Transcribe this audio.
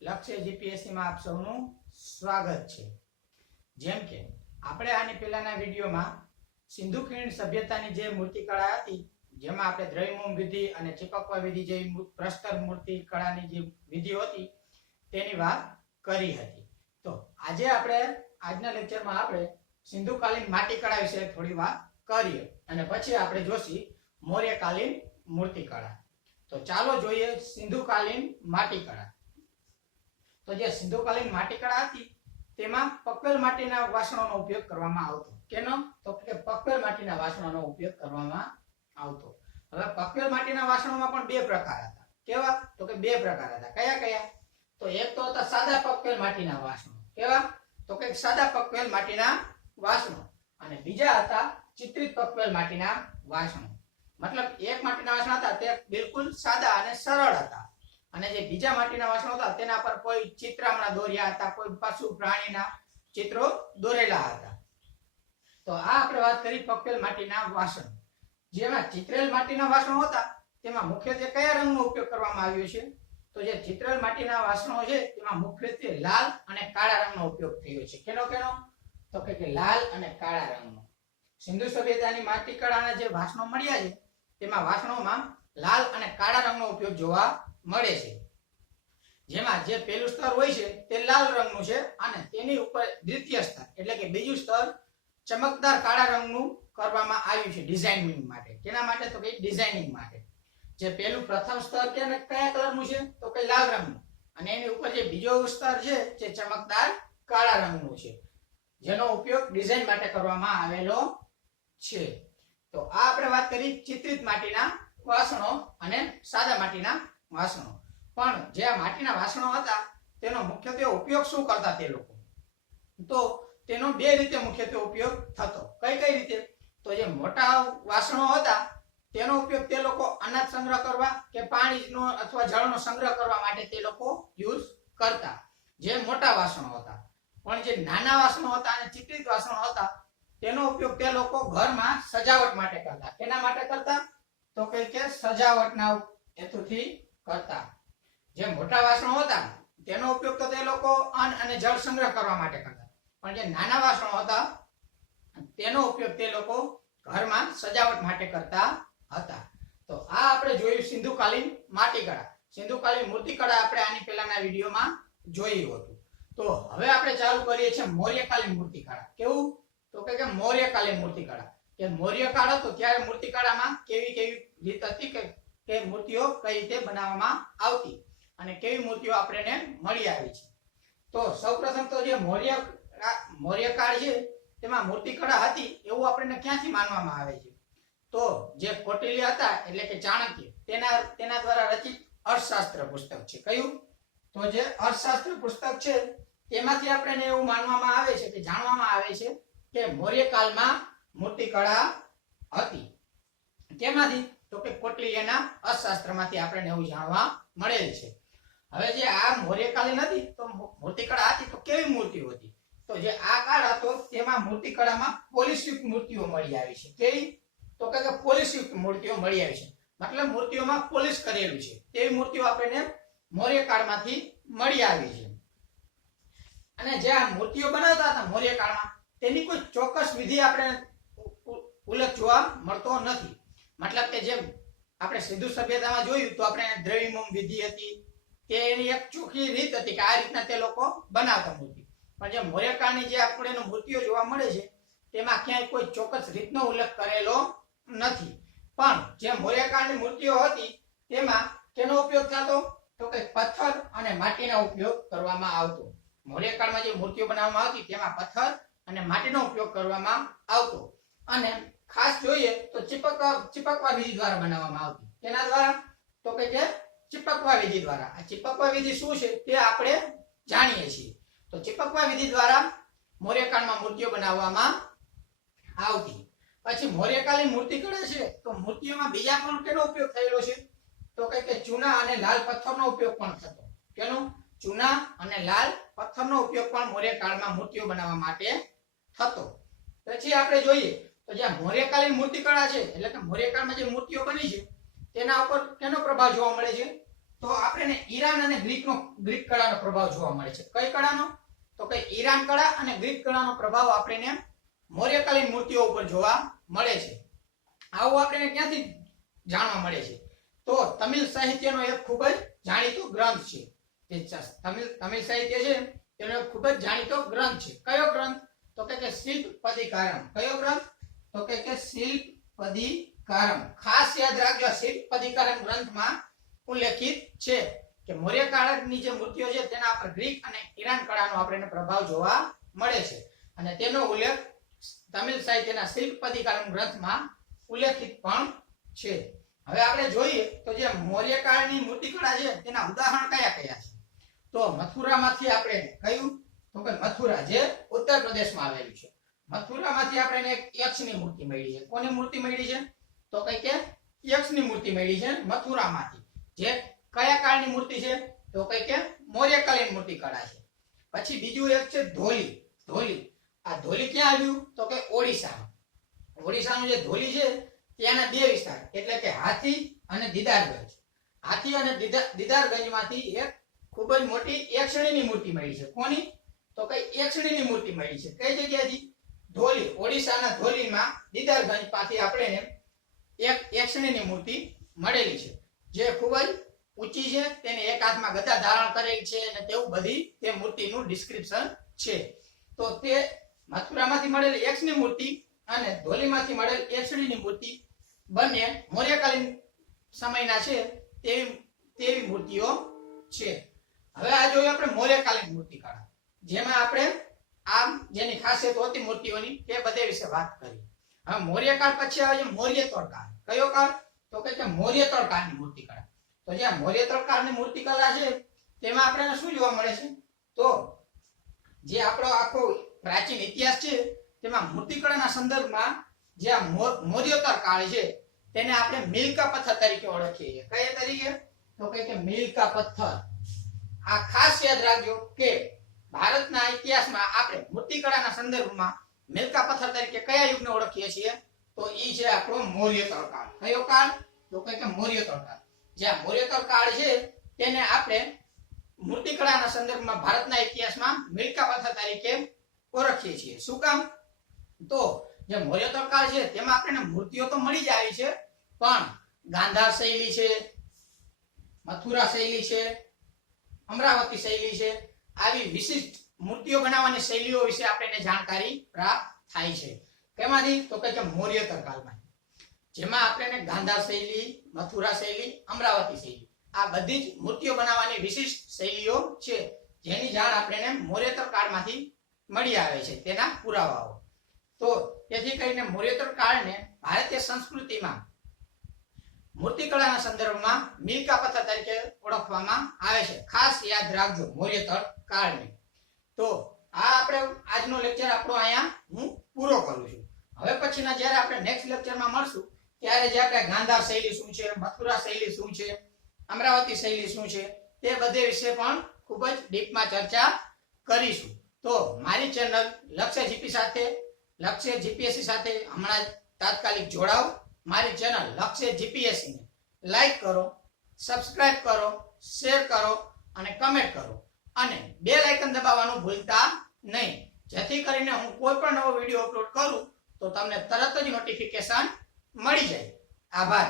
લક્ષ્ય જીપીએસસી માં આપ સૌનું સ્વાગત છે। જેમ કે આપણે આની પહેલાના વિડિયોમાં સિંધુ ખીણ સભ્યતાની જે મૂર્તિકળા હતી, જેમાં આપણે દ્રવ્યમૂમ વિધિ અને ચિપકવા વિધિ જેવી પ્રસ્તર મૂર્તિ કળાની જે વિધિઓ હતી તેની વાત કરી હતી। તો આજે આપણે આજના લેક્ચરમાં આપણે સિંધુકાલીન માટીકળા વિશે થોડી વાત કરીએ અને પછી આપણે જોશી મૌર્યકાલીન મૂર્તિકળા। તો ચાલો જોઈએ સિંધુકાલીન માટીકળા। તો જે સિંધુકાલીન માટીકળા હતી તેમાં પકવેલ માટીના વાસણોનો ઉપયોગ કરવામાં આવતો। કેનો? તો કે પકવેલ માટીના વાસણોનો ઉપયોગ કરવામાં આવતો। હવે પકવેલ માટીના વાસણોમાં પણ બે પ્રકાર હતા। કેવા? તો કે બે પ્રકાર હતા। કયા કયા? તો એક તો હતા સાદા પકવેલ માટીના વાસણો। કેવા? તો કે સાદા પકવેલ માટીના વાસણો, અને બીજા હતા ચિત્રિત પકવેલ માટીના વાસણો। મતલબ એક માટીના વાસણ હતા તે બિલકુલ સાદા અને સરળ હતા, અને જે બીજા માટીના વાસણો હતા તેના પર કોઈ ચિત્રામણા દોર્યા હતા, કોઈ પશુ પ્રાણીના ચિત્રો દોરેલા હતા। તો આ આપણે વાત કરી પકવેલ માટીના વાસણ। જેમાં ચિત્રેલ માટીના વાસણો હતા તેમાં મુખ્યત્વે કયા રંગનો ઉપયોગ કરવામાં આવ્યો છે? તો જે ચિત્રેલ માટીના વાસણો છે તેમાં મુખ્યત્વે લાલ અને કાળા રંગનો ઉપયોગ થયો છે। કેનો કેનો? તો કે લાલ અને કાળા રંગનો। સિંધુ સભ્યતાની માટીકળાના જે વાસણો મળ્યા છે તેમાં વાસણોમાં લાલ અને કાળા રંગનો ઉપયોગ જોવા મળે છે। જેમાં જે પહેલું સ્તર હોય છે તે લાલ રંગનું છે, અને તેની ઉપર દ્વિતીય સ્તર એટલે કે બીજું સ્તર ચમકદાર કાળા રંગનું કરવામાં આવ્યું છે ડિઝાઇનિંગ માટે। કેના માટે? તો કે ડિઝાઇનિંગ માટે। જે પહેલું પ્રથમ સ્તર કયા કલરનું છે? તો કે લાલ રંગનું, અને એની ઉપર જે બીજો સ્તર છે જે ચમકદાર કાળા રંગનું છે, જેનો ઉપયોગ ડિઝાઇન માટે કરવામાં આવેલો છે। તો આ આપણે વાત કરી ચિત્રિત માટીના વાસણો અને સાદા માટીના વાસણો। પણ જે માટીના વાસણો હતા તેનો મુખ્યત્વે ઉપયોગ શું કરતા તે લોકો? તો તેનો બે રીતે મુખ્યત્વે ઉપયોગ થતો। કઈ કઈ રીતે? તો જે મોટા વાસણો હતા તેનો ઉપયોગ તે લોકો અનાજ સંગ્રહ કરવા કે પાણીનો અથવા જળનો સંગ્રહ કરવા માટે તે લોકો યુઝ કરતા, જે મોટા વાસણો હતા। પણ જે નાના વાસણો હતા અને ચિત્રિત વાસણો હતા તેનો ઉપયોગ તે લોકો ઘરમાં સજાવટ માટે કરતા। કેના માટે કરતા? તો કે સજાવટના હેતુથી કરતા। જે મોટા વાસણો હતા તેનો ઉપયોગ તો તે લોકો અન્ન અને જળ સંગ્રહ કરવા માટે કરતા, પણ જે નાના વાસણો હતા તેનો ઉપયોગ તે લોકો ઘરમાં સજાવટ માટે કરતા હતા। તો આ આપણે જોયું સિંધુકાલીન માટીકળા। સિંધુકાલીન મૂર્તિકળા આપણે આની પહેલાના વિડિયોમાં જોયું હતું। તો હવે આપણે ચાલુ કરીએ છીએ મૌર્યકાલીન મૂર્તિકળા। કેવું? તો કે મૌર્યકાલીન મૂર્તિકળા। કે મૌર્યકાળ હતો ત્યારે મૂર્તિકળામાં કેવી કેવી રીત હતી કે મૂર્તિઓ કઈ રીતે બનાવવામાં આવતી અને કેવી મૂર્તિઓ આપણને મળી આવી છે। તો સૌપ્રથમ તો જે મૌર્યકાળ છે તેમાં મૂર્તિકળા હતી એવું આપણને ક્યાંથી માનવામાં આવે છે? તો જે કૌટિલ્ય હતા એટલે કે ચાણક્ય, તેના દ્વારા રચિત અર્થશાસ્ત્ર પુસ્તક છે। કયું? તો જે અર્થશાસ્ત્ર પુસ્તક છે તેમાંથી આપણને એવું માનવામાં આવે છે કે જાણવામાં આવે છે કે મૌર્યકાળમાં મૂર્તિકળા હતી। કેમાંથી? તો કે કૌટિલ્યના અર્થશાસ્ત્રમાંથી આપણને એવું જાણવા મળેલ છે। હવે જે આ મૌર્યકાલીન હતી તો મૂર્તિકળા હતી તો કેવી મૂર્તિઓ હતી? તો જે આ કાળ હતો તેમાં મૂર્તિકળામાં પોલિશયુક્ત મૂર્તિઓ મળી આવી છે। કેવી? તો કે પોલિશયુક્ત મૂર્તિઓ મળી આવી છે, મતલબ મૂર્તિઓમાં પોલિશ કરેલું છે તેવી મૂર્તિઓ આપણને મૌર્યકાળમાંથી મળી આવી છે। અને જે આ મૂર્તિઓ બનાવતા હતા મૌર્યકાળમાં તેની કોઈ ચોક્કસ વિધિ આપણે ઉલ્લેખ જોવા મળતો નથી। મતલબ કે જેમ આપણે સિંધુ સભ્યતામાં જોયું તો આપણે દ્રવ્યમૂમ વિધિ હતી, તેની એક ચોખ્ખી રીત હતી કે આ રીતના તે લોકો બનાવતા મૂર્તિ। પણ જે મૌર્યકાળની જે આપણને મૂર્તિઓ જોવા મળે છે તેમાં ક્યાંય કોઈ ચોક્કસ રીતનો ઉલ્લેખ કરેલો નથી। પણ જે મૌર્યકાળની મૂર્તિઓ હતી તેમાં કેનો ઉપયોગ થતો? તો કે પથ્થર અને માટીનો ઉપયોગ કરવામાં આવતો। મૌર્યકાળમાં જે મૂર્તિઓ બનાવવામાં આવતી તેમાં પથ્થર અને માટીનો ઉપયોગ કરવામાં આવતો, અને ખાસ જોઈએ તો ચિપકવા વિધિ દ્વારા બનાવવામાં આવતી। તેના દ્વારા? તો કે ચિપકવા વિધિ દ્વારા। આ ચિપકવા વિધિ શું છે તે આપણે જાણીએ છીએ। તો ચિપકવા વિધિ દ્વારા મૌર્યકાળમાં મૂર્તિઓ બનાવવામાં આવતી। પછી મૌર્યકાલીન મૂર્તિકળા છે તો મૂર્તિઓમાં બીજા પણ કેનો ઉપયોગ થયેલો છે? તો કે ચૂના અને લાલ પથ્થરનો ઉપયોગ પણ થતો। કેનો? ચૂના અને લાલ પથ્થરનો ઉપયોગ પણ મૌર્યકાળમાં મૂર્તિઓ બનાવવા માટે થતો। પછી આપણે જોઈએ તો જે મૌર્યકાલીન મૂર્તિકળા છે એટલે કે મૌર્યકાળમાં જે મૂર્તિઓ બની છે તેના ઉપર કેનો પ્રભાવ જોવા મળે છે? તો આપણે ઈરાન અને ગ્રીક કળાનો પ્રભાવ જોવા મળે છે. કઈ કળાનો? તો કે ઈરાન કળા અને ગ્રીક કળાનો પ્રભાવ આપણને મૌર્યકાલીન મૂર્તિઓ ઉપર જોવા મળે છે. આવું આપણને ક્યાંથી જાણવા મળે છે? તો તમિલ સાહિત્યનો એક ખૂબ જ જાણીતો ગ્રંથ છે. તમિલ સાહિત્ય છે તેનો એક ખૂબ જ જાણીતો ગ્રંથ છે. કયો ગ્રંથ? તો કે શિલ્પપદિકારમ. કયો ગ્રંથ? તો કે શિલ્પપદિકારમ. ખાસ યાદ રાખજો, શિલ્પપદિકારમ ગ્રંથમાં ઉલ્લેખિત છે કે મૌર્ય કાળની જે મૂર્તિઓ છે તેના પર ગ્રીક અને ઈરાન કળાનો આપણને પ્રભાવ જોવા મળે છે અને તેનો ઉલ્લેખ તમિલ સાહિત્યના શિલ્પપદિકારમ ગ્રંથમાં ઉલ્લેખિત પણ છે. હવે આપણે જોઈએ તો જે મૌર્ય કાળની મૂર્તિકળા છે તેના ઉદાહરણ કયા કયા છે? તો મથુરામાંથી આપણે કયું? તો કે મથુરા જે ઉત્તર પ્રદેશમાં આવેલું છે. મથુરામાંથી આપણે એક યક્ષની મૂર્તિ મળી છે. કોની મૂર્તિ મળી છે? તો કે યક્ષની મૂર્તિ મળી છે મથુરામાંથી. જે કયા કાળની મૂર્તિ છે? તો કે મૌર્યકાલીન મૂર્તિકળા છે. પછી બીજું એક છે ધોલી. ધોલી, આ ધોલી ક્યાં આવ્યું? તો કે ઓડિશામાં. ઓડિશાનું જે ધોલી છે ત્યાંના બે વિસ્તાર એટલે કે હાથી અને દીદારગંજ. હાથી અને દીદારગંજમાંથી એક ખૂબ જ મોટી યક્ષણીની મૂર્તિ મળી છે. કોની? તો કે યક્ષણીની મૂર્તિ મળી છે. કઈ જગ્યાથી? ધોલી. ઓડિશાના ધોલીમાં દીદારગંજ પાસેથી આપણે એક યક્ષણીની મૂર્તિ મળેલી છે જે ખૂબ જ ઊંચી છે. તેને એક હાથમાં ગદા ધારણ કરેલી છે અને તેવું બધી તે મૂર્તિનું ડિસ્ક્રિપ્શન છે. તો તે મથુરામાંથી મળેલી યક્ષની મૂર્તિ અને ધોલીમાંથી મળેલ યક્ષણીની મૂર્તિ બંને મૌર્યકાલીન સમયના છે તેવી મૂર્તિઓ છે. હવે આ જોયું આપણે મૌર્યકાલીન મૂર્તિકળા, જેમાં આપણે આમ જેની ખાસિયત હોતી મૂર્તિઓની તે બધે વિશે વાત કરી. હવે મૌર્યકાળ પછી આવે છે મૌર્યતળ કાળ. કયો કાળ? તો કે મૌર્યતળ કાળની મૂર્તિકળા. તો જે મૌર્યતળ કાળની મૂર્તિકળા છે તેમાં આપણને શું જોવા મળે છે? તો જે આપણો આખો પ્રાચીન ઇતિહાસ છે તેમાં મૂર્તિકળાના સંદર્ભમાં જે મૌર્યતળ કાળ છે તેને આપણે મિલ્કા પથ્થર તરીકે ઓળખીએ છીએ. કયા તરીકે? તો કે મિલ્કા પથ્થર. આ ખાસ યાદ રાખજો કે ભારતના ઇતિહાસમાં આપણે મૂર્તિકળાના સંદર્ભમાં મિલ્કા પથ્થર તરીકે કયા યુગને ઓળખીએ છીએ? તો ઈ છે આપણો મૌર્યતળ કાળ. કયો કાળ? તો કે મૌર્યતળ કાળ. જે મૌર્યતળ કાળ છે તેને આપણે મૂર્તિકળાના સંદર્ભમાં ભારતના ઇતિહાસમાં મિલ્કા પથ્થર તરીકે ઓળખીએ છીએ. શું કામ? તો જે મૌર્યતળ કાળ છે તેમાં આપણને મૂર્તિઓ તો મળી જ આવી છે, પણ ગાંધાર શૈલી છે, મથુરા શૈલી છે, અમરાવતી શૈલી છે, આવી વિશિષ્ટ મૂર્તિઓ બનાવવાની શૈલીઓ વિશે આપણને જાણકારી પ્રાપ્ત થાય છે. કેમાંથી? તો કે મૌર્યતળ કાળમાં, જેમાં આપણને ગાંધાર શૈલી, મથુરા શૈલી, અમરાવતી શૈલી આ બધી જ મૂર્તિઓ બનાવવાની વિશિષ્ટ શૈલીઓ છે જેની જાણ આપણને મૌર્યતળ કાળમાંથી મળી આવે છે, તેના પુરાવાઓ. તો તેથી કરીને મૌર્યતળ કાળને ભારતીય સંસ્કૃતિમાં મૂર્તિકળાના સંદર્ભમાં મિલ્કા પથ્થર તરીકે ઓળખવામાં આવે છે. ખાસ યાદ રાખજો મૌર્યતળ કાળને. તો આ આપણે આજનો લેક્ચર આપણો અહીંયા હું પૂરો કરું છું. હવે પછીના જ્યારે આપણે નેક્સ્ટ લેક્ચરમાં મળશું ત્યારે જે આપણે ગાંધાર શૈલી શું છે, મથુરા શૈલી શું છે, અમરાવતી શૈલી શું છે તે બધે વિશે પણ ખૂબ જ ડીપમાં ચર્ચા કરીશું. તો મારી ચેનલ લક્ષ્ય જીપીએસસી સાથે હમણાં તાત્કાલિક જોડાઓ. મારી ચેનલ લક્ષ્ય જીપીએસસી ને લાઈક કરો, સબસ્ક્રાઇબ કરો, શેર કરો અને કમેન્ટ કરો અને બેલ આઇકન દબાવવાનું ભૂલતા નહીં, જેથી કરીને હું કોઈ પણ નવો વિડીયો અપલોડ કરું તો તમને તરત જ નોટિફિકેશન મળી જાય. આભાર.